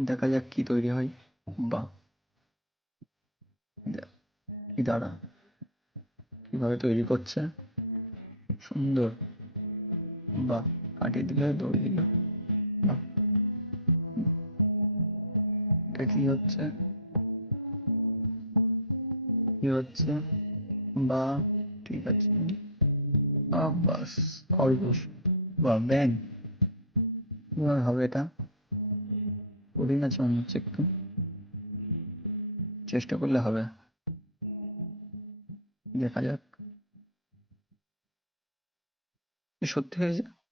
দেখা যাক কি তৈরি হয়। বাহ, কি দাঁড়া কিভাবে তৈরি করছে, সুন্দর। বাহ, কাটিয়ে দিল, দৌড় দিল। বাহ, এটা কি হচ্ছে, কি হচ্ছে? বা ঠিক আছে, বাস খরগোশ। বা ব্যাং, কিভাবে হবে এটা? কঠিন আছে মনে হচ্ছে, একটু চেষ্টা করলে হবে, দেখা যাক। সত্যি হয়েছে।